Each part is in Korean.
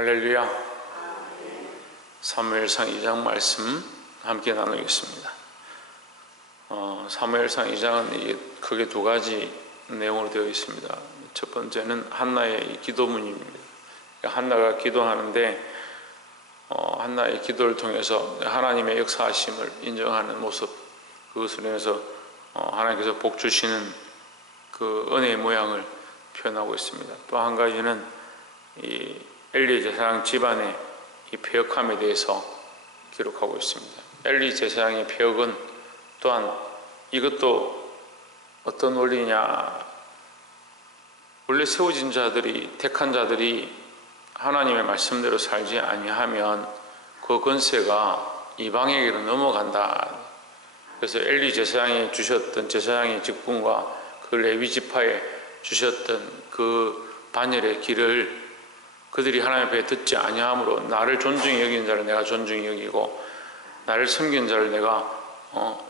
할렐루야. 사무엘상 2장 말씀 함께 나누겠습니다. 사무엘상 2장은 이게 크게 두 가지 내용으로 되어 있습니다. 첫 번째는 한나의 기도문입니다. 한나가 기도하는데 한나의 기도를 통해서 하나님의 역사하심을 인정하는 모습, 그것을 통해서 하나님께서 복 주시는 그 은혜의 모양을 표현하고 있습니다. 또 한 가지는 이 엘리 제사장 집안의 이 폐역함에 대해서 기록하고 있습니다. 엘리 제사장의 폐역은 또한 이것도 어떤 원리냐, 원래 세워진 자들이, 택한 자들이 하나님의 말씀대로 살지 아니하면 그 권세가 이방에게로 넘어간다. 그래서 엘리 제사장이 주셨던 제사장의 직분과 그 레위 지파에 주셨던 그 반열의 길을 그들이 하나님 앞에 듣지 아니함으로 나를 존중히 여기는 자를 내가 존중히 여기고 나를 섬기는 자를 내가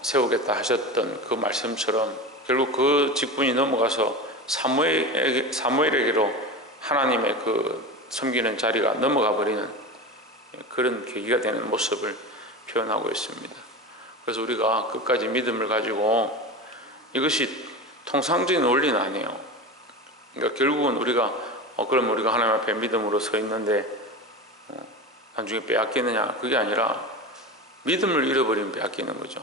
세우겠다 하셨던 그 말씀처럼 결국 그 직분이 넘어가서 사무엘에게로 하나님의 그 섬기는 자리가 넘어가 버리는 그런 계기가 되는 모습을 표현하고 있습니다. 그래서 우리가 끝까지 믿음을 가지고, 이것이 통상적인 원리는 아니에요. 그러니까 결국은 우리가 그럼 우리가 하나님 앞에 믿음으로 서 있는데 나중에 빼앗기느냐, 그게 아니라 믿음을 잃어버리면 빼앗기는 거죠.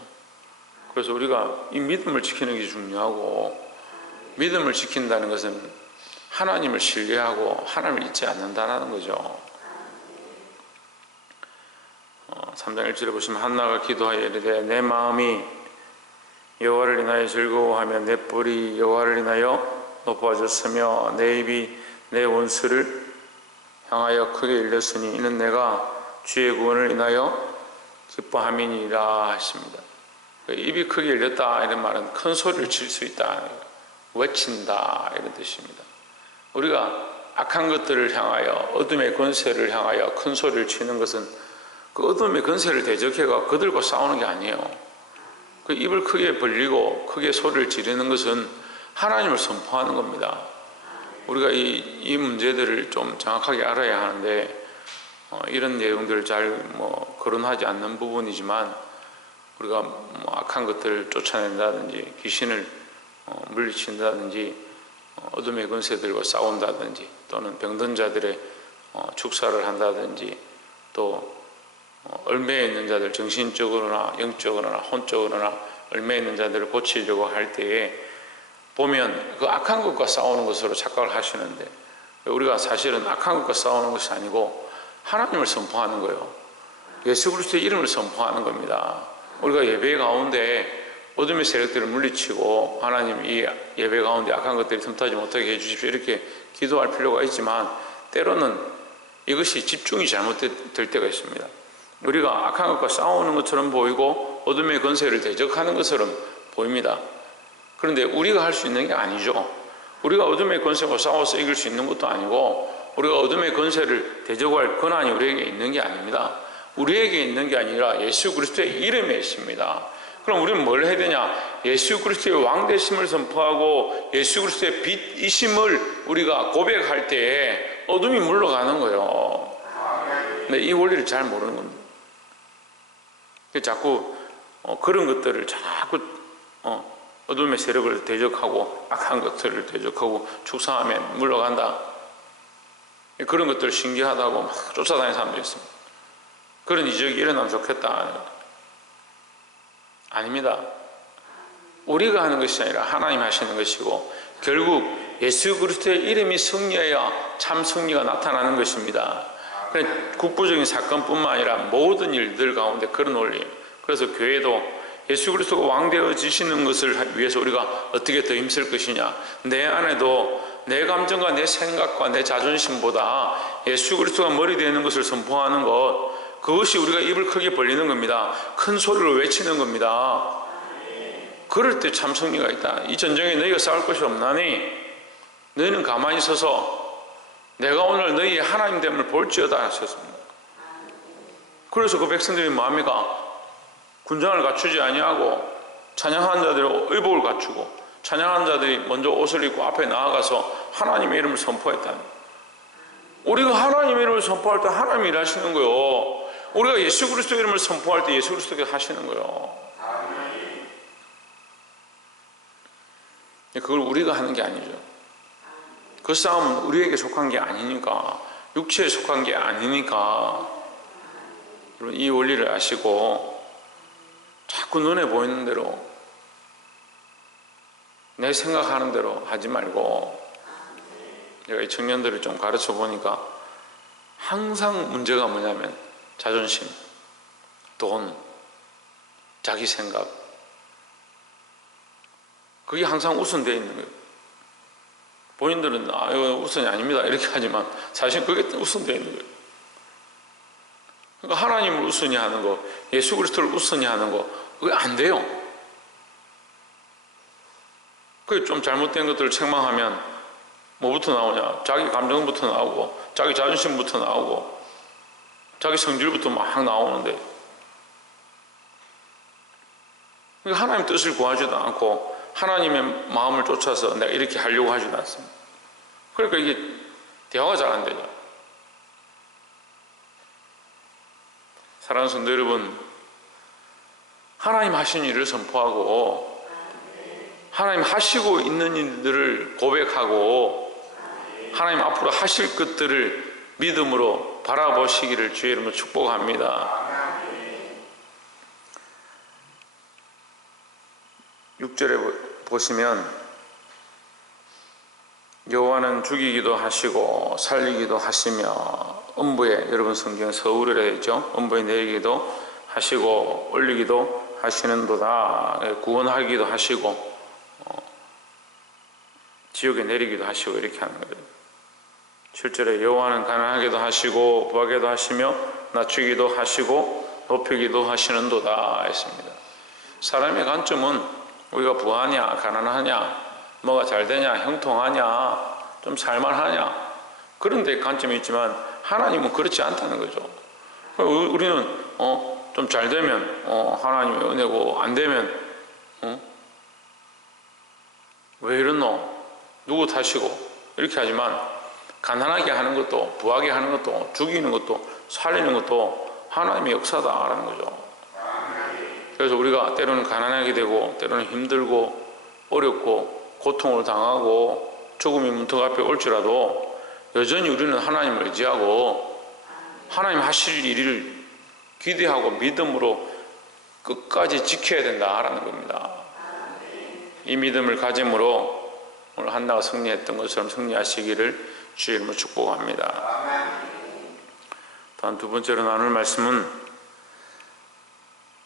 그래서 우리가 이 믿음을 지키는 게 중요하고, 믿음을 지킨다는 것은 하나님을 신뢰하고 하나님을 잊지 않는다는 거죠. 3장 1절에 보시면 한나가 기도하여 이르되 내 마음이 여호와를 인하여 즐거워하며 내 뿔이 여호와를 인하여 높아졌으며 내 입이 내 원수를 향하여 크게 열렸으니 이는 내가 주의 구원을 인하여 기뻐함이니라 하십니다. 입이 크게 열렸다 이런 말은 큰 소리를 칠 수 있다, 외친다 이런 뜻입니다. 우리가 악한 것들을 향하여, 어둠의 권세를 향하여 큰 소리를 치는 것은 그 어둠의 권세를 대적해가 그들과 싸우는 게 아니에요. 그 입을 크게 벌리고 크게 소리를 지르는 것은 하나님을 선포하는 겁니다. 우리가 이 문제들을 좀 정확하게 알아야 하는데 이런 내용들을 잘 거론하지 않는 부분이지만, 우리가 악한 것들을 쫓아낸다든지 귀신을 물리친다든지 어둠의 권세들과 싸운다든지 또는 병든 자들의 축사를 한다든지 또 얽매여 있는 자들, 정신적으로나 영적으로나 혼적으로나 얽매여 있는 자들을 고치려고 할 때에 보면 그 악한 것과 싸우는 것으로 착각을 하시는데, 우리가 사실은 악한 것과 싸우는 것이 아니고 하나님을 선포하는 거예요. 예수 그리스도의 이름을 선포하는 겁니다. 우리가 예배 가운데 어둠의 세력들을 물리치고 하나님 이 예배 가운데 악한 것들이 틈타지 못하게 해주십시오 이렇게 기도할 필요가 있지만, 때로는 이것이 집중이 잘못될 때가 있습니다. 우리가 악한 것과 싸우는 것처럼 보이고 어둠의 권세를 대적하는 것처럼 보입니다. 그런데 우리가 할 수 있는 게 아니죠. 우리가 어둠의 권세와 싸워서 이길 수 있는 것도 아니고, 우리가 어둠의 권세를 대적할 권한이 우리에게 있는 게 아닙니다. 우리에게 있는 게 아니라 예수 그리스도의 이름에 있습니다. 그럼 우리는 뭘 해야 되냐? 예수 그리스도의 왕되심을 선포하고 예수 그리스도의 빛이심을 우리가 고백할 때에 어둠이 물러가는 거예요. 근데 이 원리를 잘 모르는 겁니다. 자꾸 그런 것들을 자꾸 어둠의 세력을 대적하고 악한 것들을 대적하고 축사하면 물러간다, 그런 것들 신기하다고 막 쫓아다니는 사람도 있습니다. 그런 이적이 일어나면 좋겠다. 아닙니다. 우리가 하는 것이 아니라 하나님 하시는 것이고, 결국 예수 그리스도의 이름이 승리해야 참 승리가 나타나는 것입니다. 국부적인 사건뿐만 아니라 모든 일들 가운데 그런 원리예요. 그래서 교회도 예수 그리스도가 왕되어지시는 것을 위해서 우리가 어떻게 더 힘쓸 것이냐, 내 안에도 내 감정과 내 생각과 내 자존심보다 예수 그리스도가 머리 되는 것을 선포하는 것, 그것이 우리가 입을 크게 벌리는 겁니다. 큰 소리로 외치는 겁니다. 그럴 때 참 승리가 있다. 이 전쟁에 너희가 싸울 것이 없나니 너희는 가만히 서서 내가 오늘 너희의 하나님됨을 볼지어다 하셨습니다. 그래서 그 백성들이 마음이가 군장을 갖추지 아니하고 찬양하는 자들이 의복을 갖추고 찬양하는 자들이 먼저 옷을 입고 앞에 나아가서 하나님의 이름을 선포했다. 우리가 하나님의 이름을 선포할 때 하나님이 일하시는 거요. 우리가 예수 그리스도의 이름을 선포할 때 예수 그리스도가 하시는 거요. 그걸 우리가 하는 게 아니죠. 그 싸움은 우리에게 속한 게 아니니까, 육체에 속한 게 아니니까, 이 원리를 아시고 자꾸 눈에 보이는 대로 내 생각하는 대로 하지 말고, 제가 이 청년들을 좀 가르쳐 보니까 항상 문제가 뭐냐면 자존심, 돈, 자기 생각, 그게 항상 우선되어 있는 거예요. 본인들은 이거 우선이 아닙니다 이렇게 하지만 사실 그게 우선되어 있는 거예요. 그러니까 하나님을 우선히 하는 거, 예수 그리스도를 우선히 하는 거, 그게 안 돼요. 그게 좀 잘못된 것들을 책망하면 뭐부터 나오냐? 자기 감정부터 나오고, 자기 자존심부터 나오고, 자기 성질부터 막 나오는데, 그러니까 하나님 뜻을 구하지도 않고 하나님의 마음을 쫓아서 내가 이렇게 하려고 하지도 않습니다. 그러니까 이게 대화가 잘 안 되죠. 사랑하는 성도 여러분, 하나님 하신 일을 선포하고 하나님 하시고 있는 일들을 고백하고 하나님 앞으로 하실 것들을 믿음으로 바라보시기를 주의 이름으로 축복합니다. 6절에 보시면 여호와는 죽이기도 하시고 살리기도 하시며 음부에, 여러분 성경 서울이라 되어 있죠. 음부에 내리기도 하시고 올리기도 하시는도다. 구원하기도 하시고 지옥에 내리기도 하시고 이렇게 하는 거예요. 7절에 여호와는 가난하게도 하시고 부하게도 하시며 낮추기도 하시고 높이기도 하시는도다 했습니다. 사람의 관점은 우리가 부하냐 가난하냐 뭐가 잘 되냐 형통하냐 좀 살만하냐 그런 데 관점이 있지만 하나님은 그렇지 않다는 거죠. 우리는 좀 잘 되면 하나님의 은혜고 안 되면 왜 이러노? 누구 탓이고? 이렇게 하지만 가난하게 하는 것도 부하게 하는 것도 죽이는 것도 살리는 것도 하나님의 역사다라는 거죠. 그래서 우리가 때로는 가난하게 되고 때로는 힘들고 어렵고 고통을 당하고 죽음이 문턱 앞에 올지라도 여전히 우리는 하나님을 의지하고 하나님 하실 일을 기대하고 믿음으로 끝까지 지켜야 된다라는 겁니다. 이 믿음을 가짐으로 오늘 한나가 승리했던 것처럼 승리하시기를 주의 이름으로 축복합니다. 다음 두 번째로 나눌 말씀은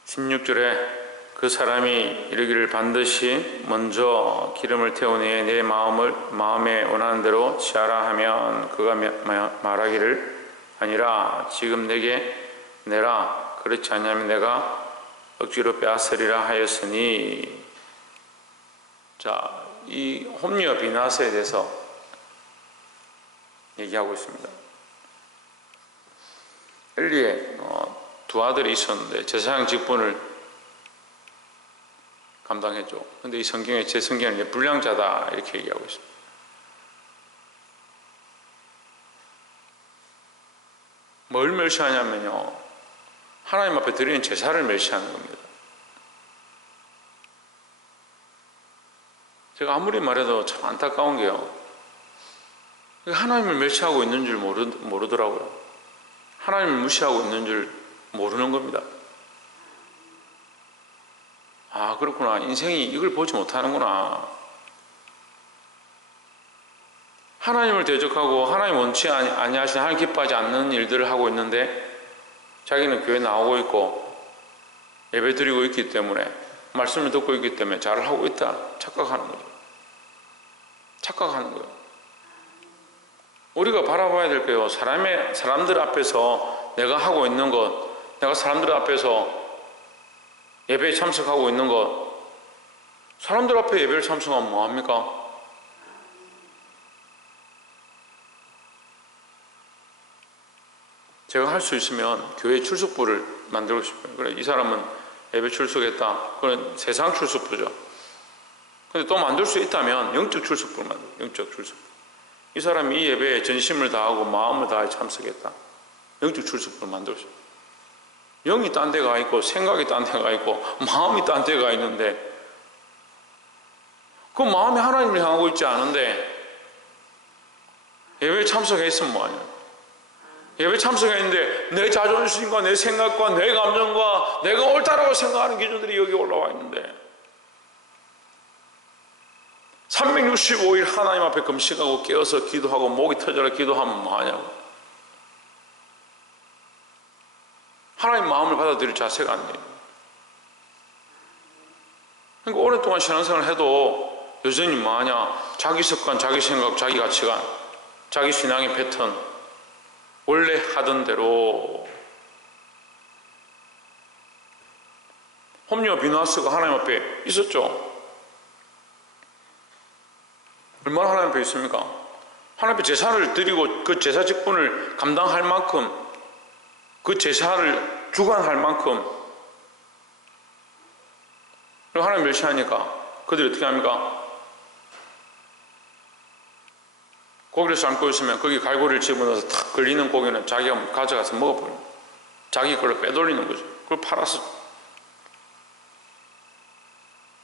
16절에 그 사람이 이르기를 반드시 먼저 기름을 태운 후에 내 마음에 원하는 대로 취하라 하면 그가 말하기를 아니라 지금 내게 내라 그렇지 않냐면 내가 억지로 빼앗으리라 하였으니. 자, 이 홈리와 비나스에 대해서 얘기하고 있습니다. 엘리의 두 아들이 있었는데 제사장 직분을 감당했죠. 근데 이 성경에, 제 성경은 불량자다 이렇게 얘기하고 있습니다. 뭘 멸시하냐면요, 하나님 앞에 드리는 제사를 멸시하는 겁니다. 제가 아무리 말해도 참 안타까운 게요, 하나님을 멸시하고 있는 줄 모르더라고요. 하나님을 무시하고 있는 줄 모르는 겁니다. 아, 그렇구나. 인생이 이걸 보지 못하는구나. 하나님을 대적하고 하나님 원치 아니하시는, 하나님 기뻐하지 않는 일들을 하고 있는데 자기는 교회 나오고 있고 예배 드리고 있기 때문에, 말씀을 듣고 있기 때문에 잘 하고 있다 착각하는 거죠. 착각하는 거예요. 우리가 바라봐야 될 게요, 사람들 앞에서 내가 하고 있는 것, 내가 사람들 앞에서 예배에 참석하고 있는 것, 사람들 앞에 예배를 참석하면 뭐합니까? 제가 할 수 있으면 교회 출석부를 만들고 싶어요. 그래, 이 사람은 예배 출석했다. 그건 세상 출석부죠. 근데 또 만들 수 있다면 영적 출석부를 만들어요. 영적 출석부. 이 사람이 이 예배에 전심을 다하고 마음을 다해 참석했다. 영적 출석부를 만들었어요. 영이 딴 데가 있고 생각이 딴 데가 있고 마음이 딴 데가 있는데 그 마음이 하나님을 향하고 있지 않은데 예배에 참석했으면 뭐하냐. 예배 참석했는데 내 자존심과 내 생각과 내 감정과 내가 옳다라고 생각하는 기준들이 여기 올라와 있는데 365일 하나님 앞에 금식하고 깨어서 기도하고 목이 터져라 기도하면 뭐하냐고. 하나님 마음을 받아들일 자세가 안 돼요. 그러니까 오랫동안 신앙생활을 해도 여전히 뭐하냐. 자기 습관, 자기 생각, 자기 가치관, 자기 신앙의 패턴 원래 하던 대로. 홈리와 비누아스가 하나님 앞에 있었죠. 얼마나 하나님 앞에 있습니까? 하나님 앞에 제사를 드리고 그 제사 직분을 감당할 만큼 그 제사를 주관할 만큼 하나님 멸시하니까 그들이 어떻게 합니까? 고기를 삶고 있으면 거기 갈고리를 집어넣어서 탁 걸리는 고기는 자기가 가져가서 먹어버려요. 자기 걸로 빼돌리는 거죠. 그걸 팔아서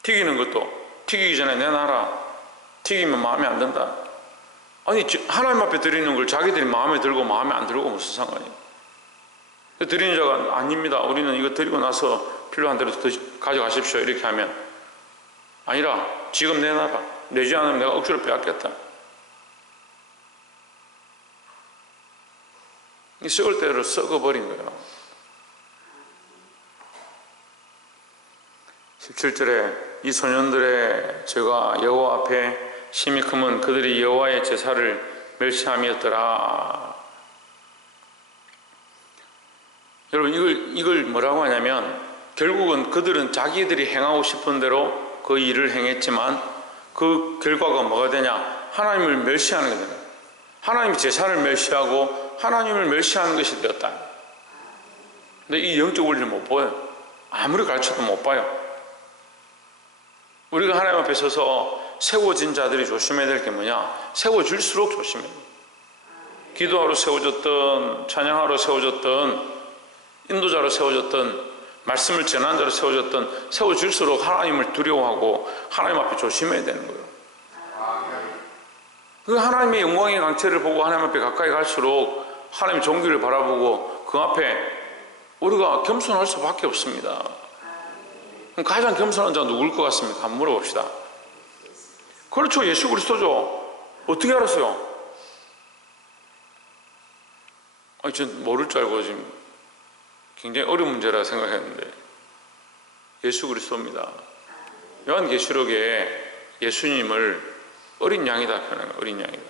튀기는 것도 튀기기 전에 내놔라. 튀기면 마음에 안 든다. 아니 하나님 앞에 드리는 걸 자기들이 마음에 들고 마음에 안 들고 무슨 상관이에요? 드리는 자가 아닙니다. 우리는 이거 드리고 나서 필요한 대로 가져가십시오. 이렇게 하면 아니라 지금 내놔라. 내지 않으면 내가 억지로 빼앗겠다. 이 썩을 대로 썩어버린 거예요. 17절에 이 소년들의 죄가 여호와 앞에 심히 크면 그들이 여호와의 제사를 멸시함이었더라. 여러분 이걸 뭐라고 하냐면 결국은 그들은 자기들이 행하고 싶은 대로 그 일을 행했지만 그 결과가 뭐가 되냐. 하나님을 멸시하는 거예요. 하나님이 제사를 멸시하고 하나님을 멸시하는 것이 되었다. 근데 이 영적 원리를 못 보여요. 아무리 가르쳐도 못 봐요. 우리가 하나님 앞에 서서 세워진 자들이 조심해야 될 게 뭐냐. 세워질수록 조심해야 돼요. 기도하러 세워졌던 찬양하러 세워졌던 인도자로 세워졌던 말씀을 전하는 자로 세워졌던 세워질수록 하나님을 두려워하고 하나님 앞에 조심해야 되는 거예요. 그 하나님의 영광의 강체를 보고 하나님 앞에 가까이 갈수록 하나님의 존귀를 바라보고 그 앞에 우리가 겸손할 수밖에 없습니다. 그럼 가장 겸손한 자가 누구일 것 같습니까? 한번 물어봅시다. 그렇죠. 예수 그리스도죠. 어떻게 알았어요? 아니, 전 모를 줄 알고 지금 굉장히 어려운 문제라 생각했는데 예수 그리스도입니다. 요한계시록에 예수님을 어린 양이다 표현해요. 어린 양이다.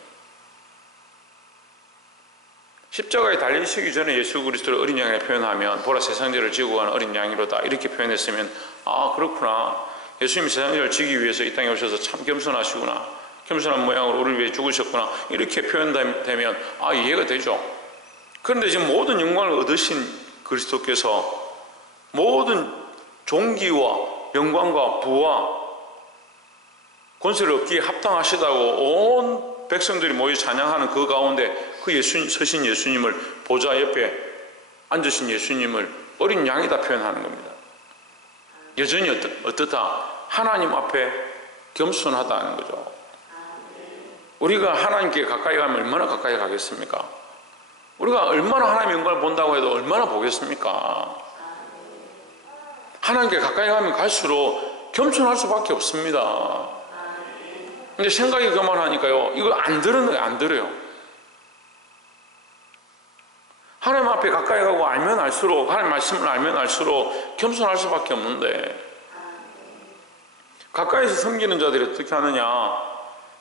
십자가에 달리시기 전에 예수 그리스도를 어린 양이라 표현하면 보라 세상죄를 지고 가는 어린 양이로다 이렇게 표현했으면 아 그렇구나. 예수님이 세상죄를 지기 위해서 이 땅에 오셔서 참 겸손하시구나. 겸손한 모양으로 우리를 위해 죽으셨구나. 이렇게 표현되면 아 이해가 되죠. 그런데 지금 모든 영광을 얻으신 그리스도께서 모든 존귀와 영광과 부와 권세를 얻기에 합당하시다고 온 백성들이 모여 찬양하는 그 가운데 그 서신 예수님을 보좌 옆에 앉으신 예수님을 어린 양이다 표현하는 겁니다. 여전히 어떻다? 하나님 앞에 겸손하다는 거죠. 우리가 하나님께 가까이 가면 얼마나 가까이 가겠습니까? 우리가 얼마나 하나님의 영광을 본다고 해도 얼마나 보겠습니까? 하나님께 가까이 가면 갈수록 겸손할 수밖에 없습니다. 근데 생각이 그만하니까요, 이거 안 들은 거예요. 안 들어요. 하나님 앞에 가까이 가고 알면 알수록, 하나님 말씀을 알면 알수록 겸손할 수밖에 없는데, 가까이서 섬기는 자들이 어떻게 하느냐?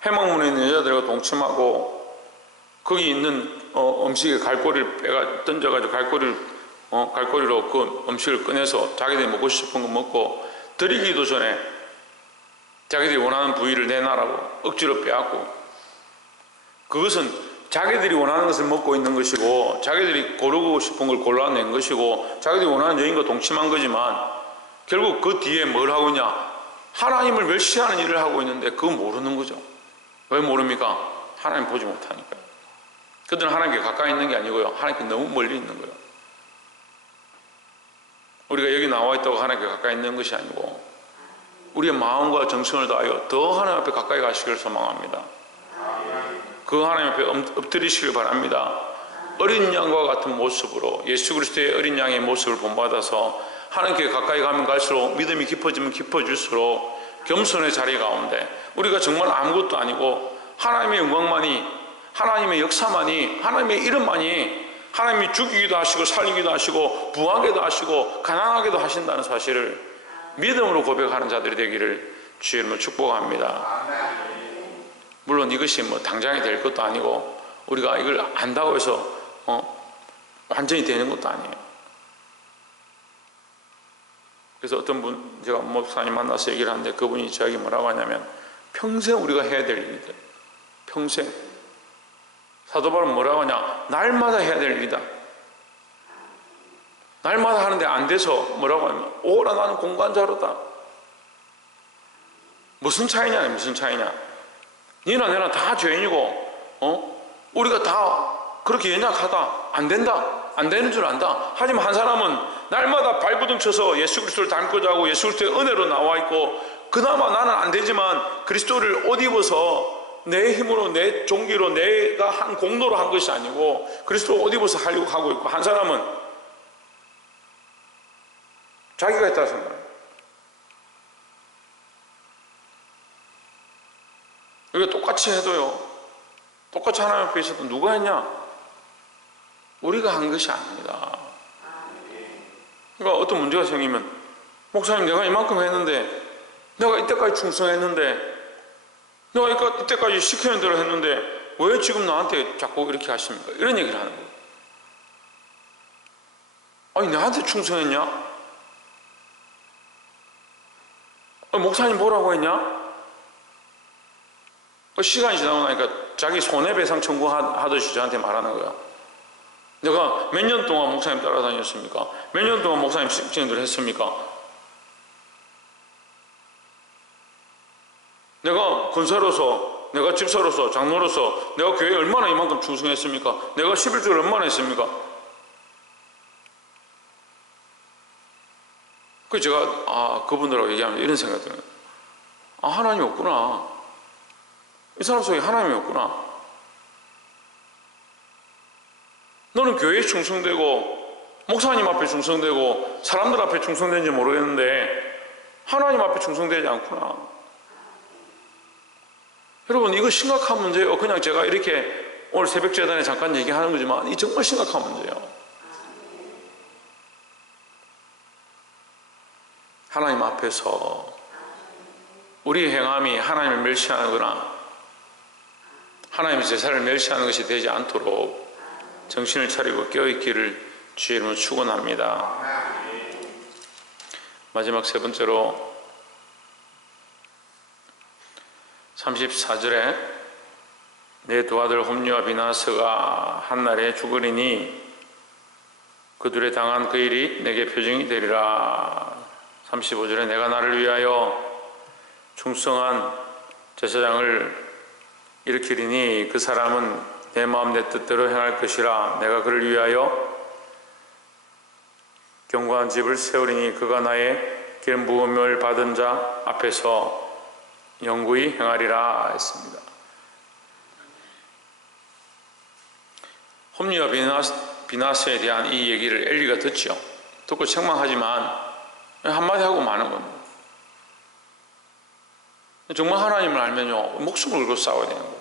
해망문에 있는 여자들과 동침하고 거기 있는 음식에 갈고리를 빼가 던져가지고 갈고리로 그 음식을 꺼내서 자기들이 먹고 싶은 거 먹고 드리기도 전에 자기들이 원하는 부위를 내놔라고 억지로 빼앗고, 그것은 자기들이 원하는 것을 먹고 있는 것이고 자기들이 고르고 싶은 걸 골라낸 것이고 자기들이 원하는 여인과 동침한 거지만 결국 그 뒤에 뭘 하고 있냐? 하나님을 멸시하는 일을 하고 있는데 그거 모르는 거죠. 왜 모릅니까? 하나님 보지 못하니까요. 그들은 하나님께 가까이 있는 게 아니고요, 하나님께 너무 멀리 있는 거예요. 우리가 여기 나와 있다고 하나님께 가까이 있는 것이 아니고 우리의 마음과 정성을 다하여 더 하나님 앞에 가까이 가시기를 소망합니다. 그 하나님 앞에 엎드리시길 바랍니다. 어린 양과 같은 모습으로 예수 그리스도의 어린 양의 모습을 본받아서 하나님께 가까이 가면 갈수록 믿음이 깊어지면 깊어질수록 겸손의 자리 가운데 우리가 정말 아무것도 아니고 하나님의 영광만이, 하나님의 역사만이, 하나님의 이름만이 하나님이 죽이기도 하시고 살리기도 하시고 부하게도 하시고 가난하게도 하신다는 사실을 믿음으로 고백하는 자들이 되기를 주의 이름으로 축복합니다. 물론 이것이 뭐 당장이 될 것도 아니고 우리가 이걸 안다고 해서 완전히 되는 것도 아니에요. 그래서 어떤 분, 제가 목사님 만나서 얘기를 하는데 그분이 저에게 뭐라고 하냐면 평생 우리가 해야 될 일이다. 평생. 사도 바울은 뭐라고 하냐, 날마다 해야 될 일이다. 날마다 하는데 안 돼서 뭐라고 하냐면 오라 나는 공관자로다. 무슨 차이냐, 무슨 차이냐. 니나 내나 다 죄인이고 우리가 다 그렇게 연약하다, 안 된다, 안 되는 줄 안다. 하지만 한 사람은 날마다 발버둥 쳐서 예수 그리스도를 닮고자 하고 예수 그리스도의 은혜로 나와 있고 그나마 나는 안 되지만 그리스도를 옷 입어서 내 힘으로, 내 종기로, 내가 한 공로로 한 것이 아니고 그리스도를 옷 입어서 하려고 하고 있고, 한 사람은 자기가 했다고 생각해요. 우리가 똑같이 해도요, 똑같이 하나님 앞에 있어도 누가 했냐? 우리가 한 것이 아닙니다. 그러니까 어떤 문제가 생기면 목사님 내가 이만큼 했는데, 내가 이때까지 충성했는데, 내가 이때까지 시키는 대로 했는데 왜 지금 나한테 자꾸 이렇게 하십니까? 이런 얘기를 하는 거예요. 아니 나한테 충성했냐? 목사님 뭐라고 했냐? 시간이 지나고 나니까 자기 손해배상 청구하듯이 저한테 말하는 거야. 내가 몇 년 동안 목사님 따라다녔습니까? 몇 년 동안 목사님 직진들 했습니까? 내가 권사로서, 내가 집사로서, 장로로서 내가 교회에 얼마나 이만큼 충성했습니까? 내가 11조를 얼마나 했습니까? 그래서 제가 그분들하고 얘기하면 이런 생각이 들어요. 하나님이 없구나. 이 사람 속에 하나님이 없구나. 너는 교회에 충성되고 목사님 앞에 충성되고 사람들 앞에 충성되는지 모르겠는데 하나님 앞에 충성되지 않구나. 여러분 이거 심각한 문제예요. 그냥 제가 이렇게 오늘 새벽 재단에 잠깐 얘기하는 거지만 이 정말 심각한 문제예요. 하나님 앞에서 우리의 행함이 하나님을 멸시하거나 하나님의 제사를 멸시하는 것이 되지 않도록 정신을 차리고 깨어있기를 주의 이름으로 축원합니다. 마지막 세 번째로 34절에 내 두 아들 홈리와 비나스가 한날에 죽으리니 그들의 당한 그 일이 내게 표징이 되리라. 35절에 내가 나를 위하여 충성한 제사장을 일으키리니 그 사람은 내 마음 내 뜻대로 행할 것이라. 내가 그를 위하여 견고한 집을 세우리니 그가 나의 기름 부음을 받은 자 앞에서 영구히 행하리라 했습니다. 홈리와 비나스에 대한 이 얘기를 엘리가 듣죠. 듣고 책망하지만 한마디 하고 마는 겁니다. 정말 하나님을 알면요 목숨을 걸고 싸워야 되는 거예요.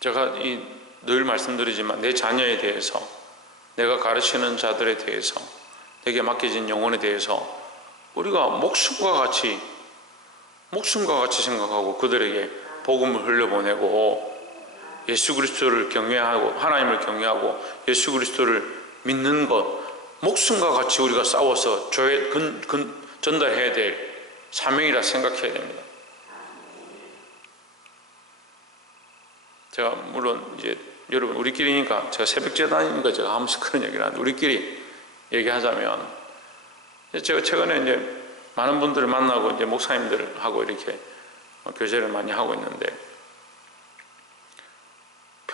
제가 늘 말씀드리지만 내 자녀에 대해서, 내가 가르치는 자들에 대해서, 내게 맡겨진 영혼에 대해서 우리가 목숨과 같이 생각하고 그들에게 복음을 흘려보내고 예수 그리스도를 경외하고 하나님을 경외하고 예수 그리스도를 믿는 것, 목숨과 같이 우리가 싸워서 전달해야 될 사명이라 생각해야 됩니다. 제가 물론 이제 여러분 우리끼리니까, 제가 새벽재단이니까 제가 하면서 그런 얘기를 하는데, 우리끼리 얘기하자면 제가 최근에 이제 많은 분들을 만나고 이제 목사님들하고 이렇게 교제를 많이 하고 있는데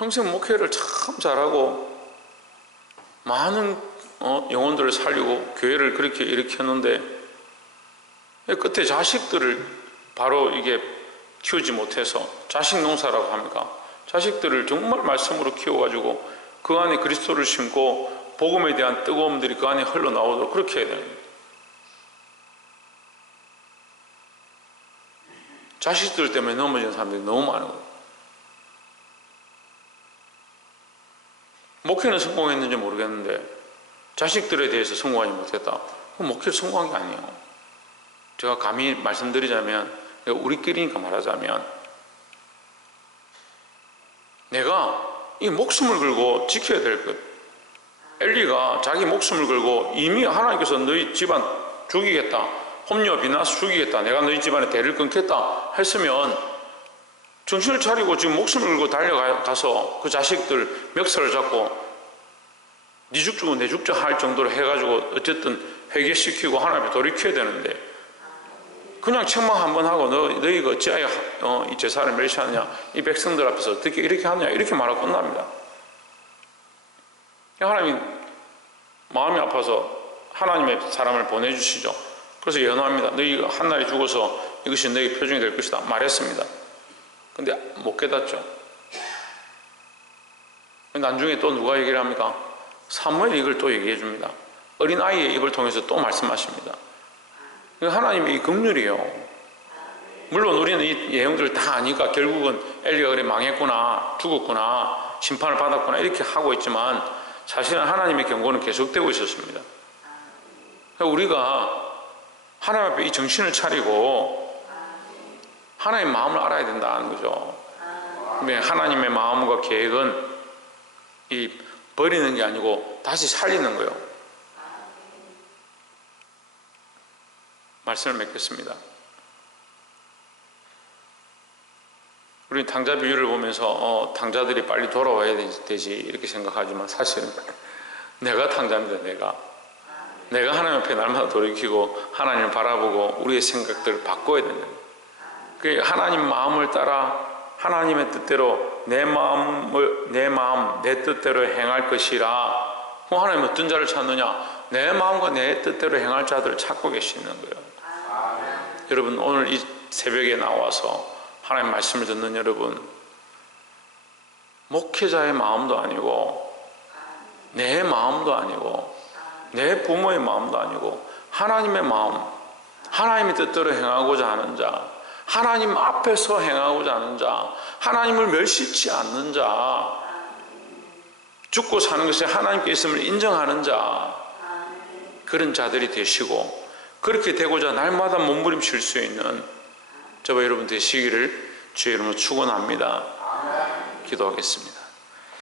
평생 목회를 참 잘하고 많은 영혼들을 살리고 교회를 그렇게 일으켰는데 끝에 자식들을 바로 이게 키우지 못해서 자식 농사라고 합니까? 자식들을 정말 말씀으로 키워가지고 그 안에 그리스도를 심고 복음에 대한 뜨거움들이 그 안에 흘러나오도록 그렇게 해야 됩니다. 자식들 때문에 넘어진 사람들이 너무 많은 거예요. 목회는 성공했는지 모르겠는데 자식들에 대해서 성공하지 못했다. 그럼 목회를 성공한 게 아니에요. 제가 감히 말씀드리자면, 우리끼리니까 말하자면, 내가 이 목숨을 걸고 지켜야 될 것, 엘리가 자기 목숨을 걸고 이미 하나님께서 너희 집안 죽이겠다, 홈리와 비나스 죽이겠다, 내가 너희 집안에 대를 끊겠다 했으면 정신을 차리고 지금 목숨을 걸고 달려가서 그 자식들 멱살을 잡고 네 죽주고 내 죽자 할 정도로 해가지고 어쨌든 회개시키고 하나님께 돌이켜야 되는데, 그냥 책망 한번 하고 너희가 어찌하여 이 제사를 멸시하느냐, 이 백성들 앞에서 어떻게 이렇게 하느냐, 이렇게 말하고 끝납니다. 하나님이 마음이 아파서 하나님의 사람을 보내주시죠. 그래서 예언합니다. 너희가 한날이 죽어서 이것이 너희 표징이 될 것이다 말했습니다. 근데 못 깨닫죠. 나중에 또 누가 얘기를 합니까? 사무엘이 이걸 또 얘기해 줍니다. 어린아이의 입을 통해서 또 말씀하십니다. 하나님의 이 긍휼이에요. 물론 우리는 이 내용들을 다 아니까 결국은 엘리가 그래 망했구나, 죽었구나, 심판을 받았구나 이렇게 하고 있지만 사실은 하나님의 경고는 계속되고 있었습니다. 우리가 하나님 앞에 이 정신을 차리고 하나님의 마음을 알아야 된다는 거죠. 하나님의 마음과 계획은 이 버리는 게 아니고 다시 살리는 거예요. 말씀을 맺겠습니다. 우리 당자 비유를 보면서 당자들이 빨리 돌아와야 되지 이렇게 생각하지만 사실은 내가 당자입니다. 내가 하나님 앞에 날마다 돌이키고 하나님을 바라보고 우리의 생각들을 바꿔야 된다. 하나님 마음을 따라 하나님의 뜻대로 내 마음 내 뜻대로 행할 것이라. 하나님 어떤 자를 찾느냐? 내 마음과 내 뜻대로 행할 자들을 찾고 계시는 거예요. 여러분, 오늘 이 새벽에 나와서 하나님 말씀을 듣는 여러분, 목회자의 마음도 아니고 내 마음도 아니고 내 부모의 마음도 아니고 하나님의 마음, 하나님의 뜻대로 행하고자 하는 자, 하나님 앞에서 행하고자 하는 자, 하나님을 멸시치 않는 자, 죽고 사는 것이 하나님께 있음을 인정하는 자, 그런 자들이 되시고 그렇게 되고자 날마다 몸부림칠 수 있는 저와 여러분 되시기를 주의 이름으로 축원합니다. 기도하겠습니다.